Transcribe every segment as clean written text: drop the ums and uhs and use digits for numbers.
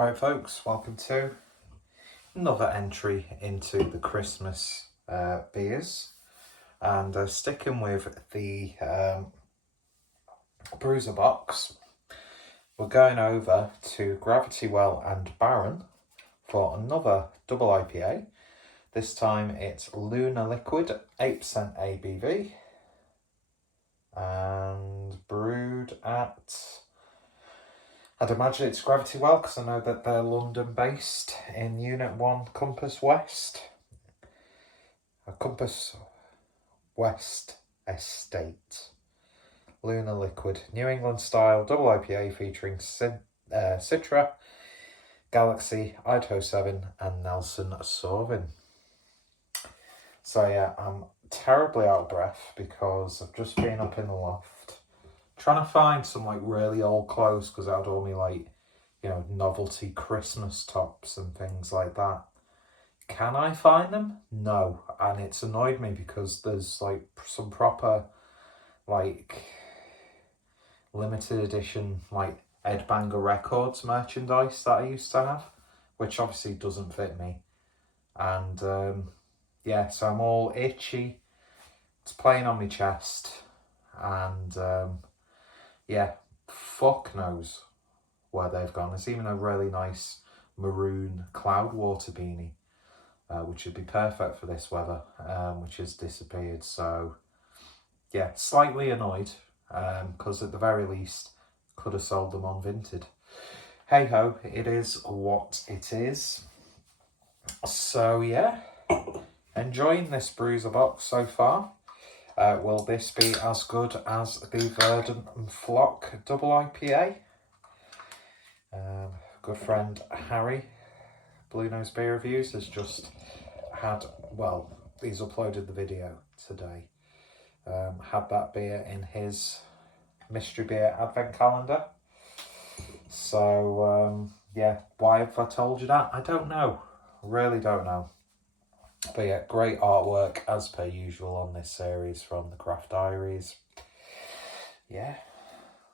Alright folks, welcome to another entry into the Christmas beers, and sticking with the Brewser box, we're going over to Gravity Well and Baron for another double IPA. This time it's Lunar Liquid, 8% ABV, and brewed at, I'd imagine it's Gravity Well because I know that they're London based in Unit 1 Compass West. Compass West Estate. Lunar Liquid, New England style double IPA featuring Citra, Galaxy, Idaho 7 and Nelson Sauvin. So yeah, I'm terribly out of breath because I've just been up in the loft trying to find some like really old clothes because I had all my like, you know, novelty Christmas tops and things like that. Can I find them? No. And it's annoyed me because there's like some proper like limited edition like Ed Banger Records merchandise that I used to have, which obviously doesn't fit me. And yeah, so I'm all itchy. It's playing on my chest. And yeah, fuck knows where they've gone. There's even a really nice maroon cloud water beanie, which would be perfect for this weather, which has disappeared. So yeah, slightly annoyed, because at the very least could have sold them on Vinted. Hey ho, it is what it is. So yeah, enjoying this Brewser box so far. Will this be as good as the Verdant and Flock double IPA? Good friend Harry, Blue Nose Beer Reviews, has just had, well, he's uploaded the video today. Had that beer in his mystery beer advent calendar. So yeah, why have I told you that? I don't know. Really don't know. But yeah, great artwork as per usual on this series from the Craft Diaries. Yeah,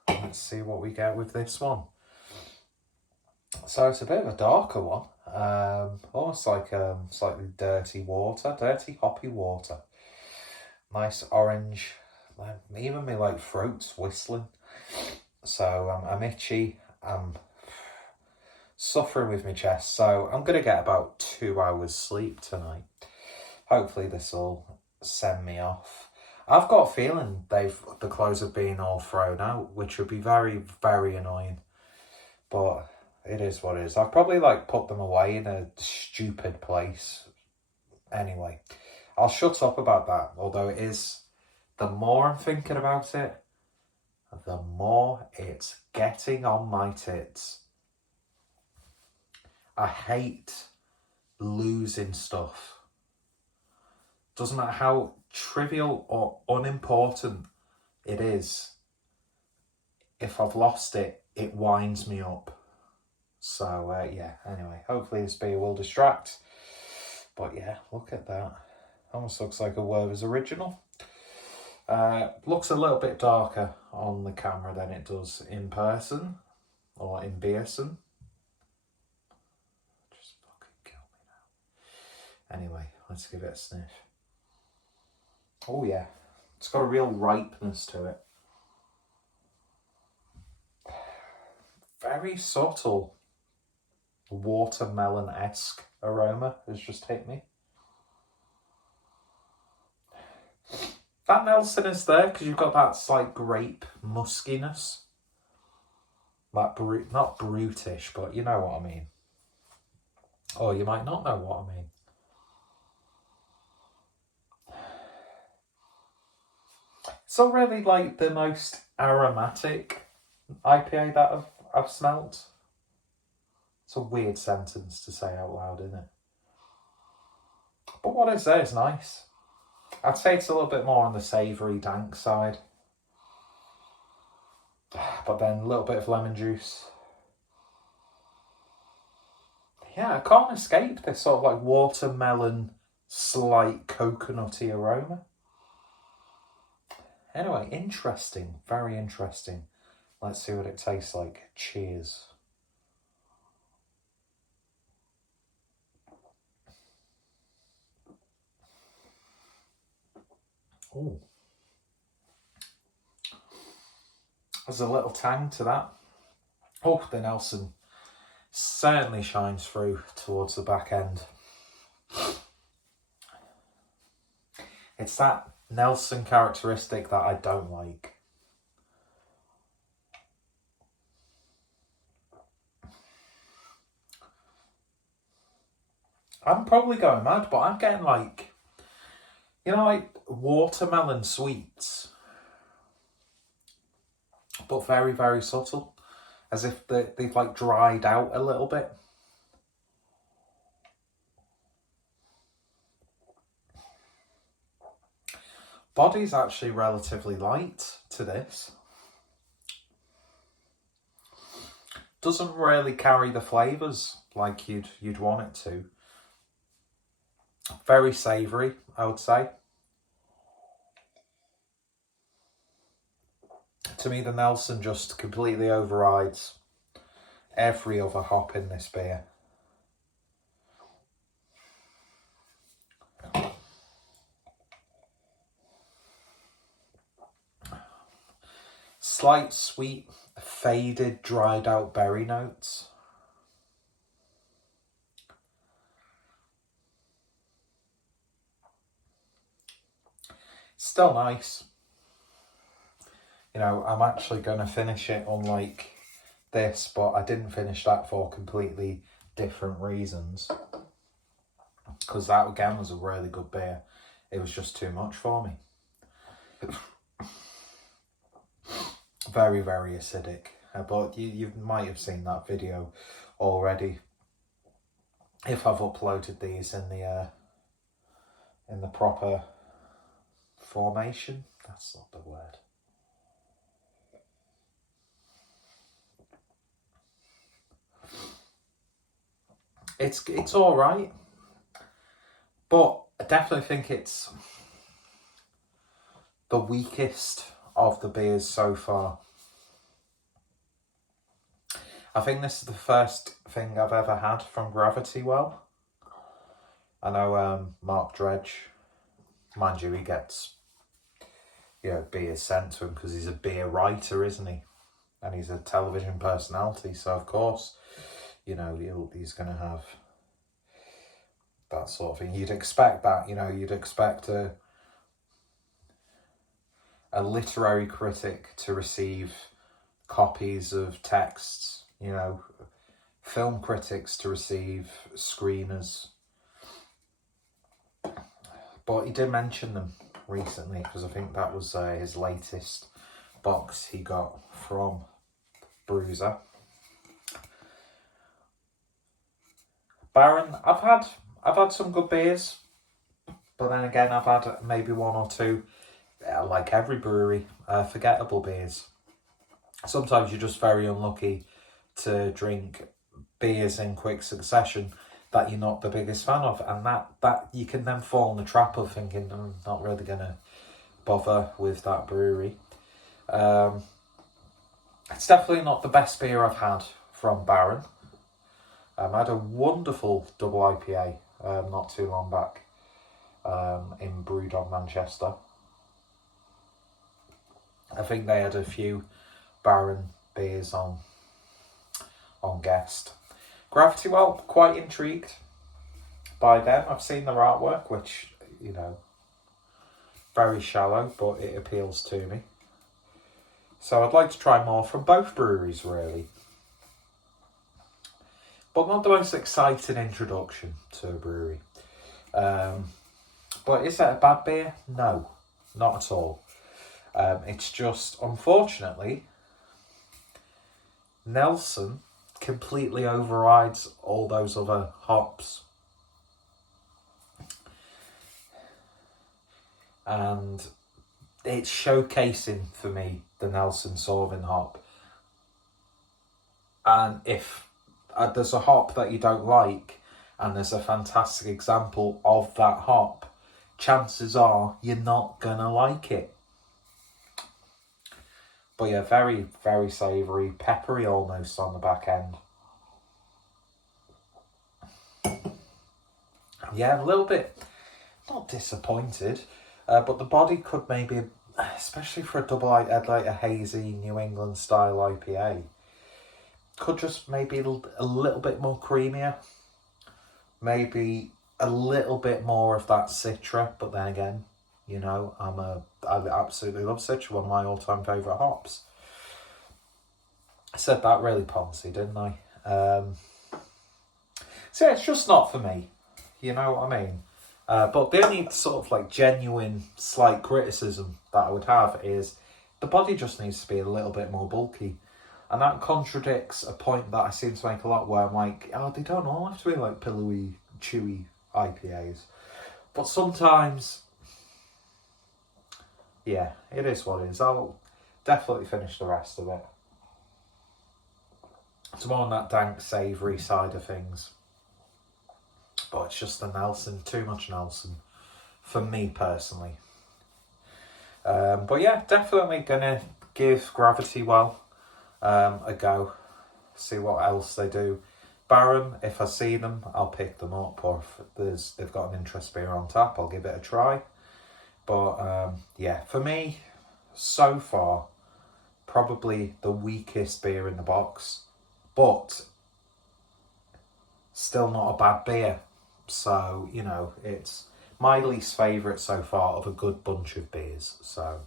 let's see what we get with this one. So it's a bit of a darker one, almost like slightly dirty hoppy water. Nice orange, even my like throat's whistling. So I'm itchy, I'm suffering with my chest, so I'm going to get about 2 hours sleep tonight. Hopefully this will send me off. I've got a feeling the clothes have been all thrown out, which would be very, very annoying. But it is what it is. I've probably like put them away in a stupid place. Anyway, I'll shut up about that. Although it is, the more I'm thinking about it, the more it's getting on my tits. I hate losing stuff. Doesn't matter how trivial or unimportant it is. If I've lost it, it winds me up. So yeah, anyway, hopefully this beer will distract. But yeah, look at that. Almost looks like a Werther's original. Looks a little bit darker on the camera than it does in person or in Beerson. Just fucking kill me now. Anyway, let's give it a sniff. Oh yeah, it's got a real ripeness to it. Very subtle watermelon-esque aroma has just hit me. That Nelson is there because you've got that slight grape muskiness. That not brutish, but you know what I mean. Or you might not know what I mean. It's not really like the most aromatic IPA that I've smelt. It's a weird sentence to say out loud, isn't it? But what is there is nice. I'd say it's a little bit more on the savoury, dank side. But then a little bit of lemon juice. Yeah, I can't escape this sort of like watermelon, slight coconutty aroma. Anyway, interesting, very interesting. Let's see what it tastes like. Cheers. Ooh. There's a little tang to that. Oh, the Nelson certainly shines through towards the back end. It's that Nelson characteristic that I don't like. I'm probably going mad, but I'm getting like, you know, like watermelon sweets, but very, very subtle, as if they've like dried out a little bit. Body's actually relatively light to this. Doesn't really carry the flavours like you'd want it to. Very savoury, I would say. To me, the Nelson just completely overrides every other hop in this beer. Slight sweet, faded, dried out berry notes. Still nice. You know, I'm actually going to finish it unlike this, but I didn't finish that for completely different reasons. Because that, again, was a really good beer. It was just too much for me. Very, very acidic. But you might have seen that video already. If I've uploaded these in the proper formation. That's not the word. It's all right, but I definitely think it's the weakest of the beers so far. I think this is the first thing I've ever had from Gravity Well. I know Mark Dredge, mind you, he gets beers sent to him because he's a beer writer, isn't he? And he's a television personality, so of course, he's going to have that sort of thing. You'd expect that, you'd expect a literary critic to receive copies of texts, film critics to receive screeners. But he did mention them recently because I think that was his latest box he got from Brewser. Baron, I've had some good beers, but then again I've had maybe one or two, like every brewery, forgettable beers. Sometimes you're just very unlucky to drink beers in quick succession that you're not the biggest fan of, and that you can then fall in the trap of thinking, I'm not really going to bother with that brewery. It's definitely not the best beer I've had from Baron. I had a wonderful double IPA not too long back in Brewed on Manchester. I think they had a few Baron beers on guest. Gravity Well, quite intrigued by them. I've seen their artwork, which, very shallow, but it appeals to me. So I'd like to try more from both breweries, really. But not the most exciting introduction to a brewery. But is that a bad beer? No, not at all. It's just, unfortunately, Nelson completely overrides all those other hops. And it's showcasing for me the Nelson Sauvin hop. And if there's a hop that you don't like and there's a fantastic example of that hop, chances are you're not gonna like it. But yeah, very, very savoury, peppery almost on the back end. Yeah, a little bit, not disappointed, But the body could maybe, especially for a double, like a hazy New England style IPA, could just maybe a little bit more creamier. Maybe a little bit more of that Citra, but then again, you know, I absolutely love Citra, one of my all-time favourite hops. I said that really poncy, didn't I? So yeah, it's just not for me, you know what I mean? But the only sort of like genuine slight criticism that I would have is the body just needs to be a little bit more bulky. And that contradicts a point that I seem to make a lot where I'm like, oh, they don't all have to be like pillowy, chewy IPAs. But sometimes, yeah, it is what it is. I'll definitely finish the rest of it. It's more on that dank, savoury side of things. But it's just the Nelson, too much Nelson, for me personally. But yeah, definitely going to give Gravity Well a go, see what else they do. Baron, if I see them, I'll pick them up, or if they've got an interest beer on tap, I'll give it a try. But yeah, for me, so far, probably the weakest beer in the box, but still not a bad beer. So, you know, it's my least favourite so far of a good bunch of beers. So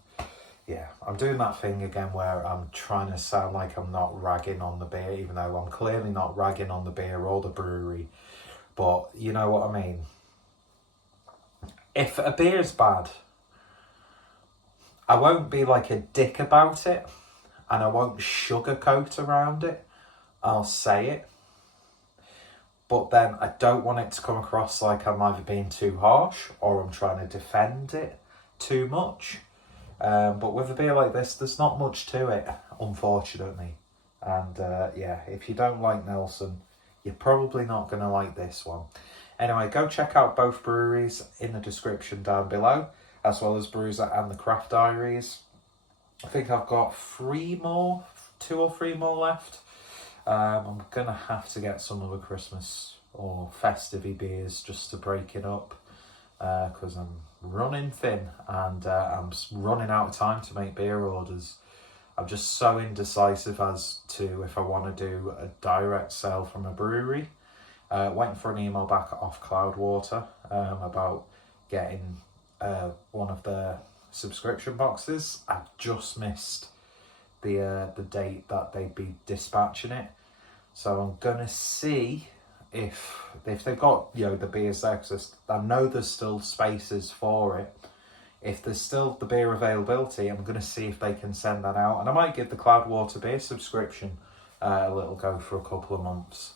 yeah, I'm doing that thing again where I'm trying to sound like I'm not ragging on the beer, even though I'm clearly not ragging on the beer or the brewery. But you know what I mean? If a beer's bad, I won't be like a dick about it, and I won't sugarcoat around it. I'll say it. But then I don't want it to come across like I'm either being too harsh or I'm trying to defend it too much. But with a beer like this, there's not much to it, unfortunately. And yeah, if you don't like Nelson, you're probably not going to like this one. Anyway, go check out both breweries in the description down below, as well as Brewser and the Craft Diaries. I think I've got 2 or 3 more left. I'm going to have to get some other Christmas or festive beers just to break it up, because I'm running thin and I'm running out of time to make beer orders. I'm just so indecisive as to if I want to do a direct sale from a brewery. Waiting for an email back off Cloudwater about getting one of their subscription boxes. I've just missed the date that they'd be dispatching it. So I'm gonna see if they've got, you know, the beers there, because I know there's still spaces for it. If there's still the beer availability, I'm gonna see if they can send that out, and I might give the Cloudwater beer subscription a little go for a couple of months.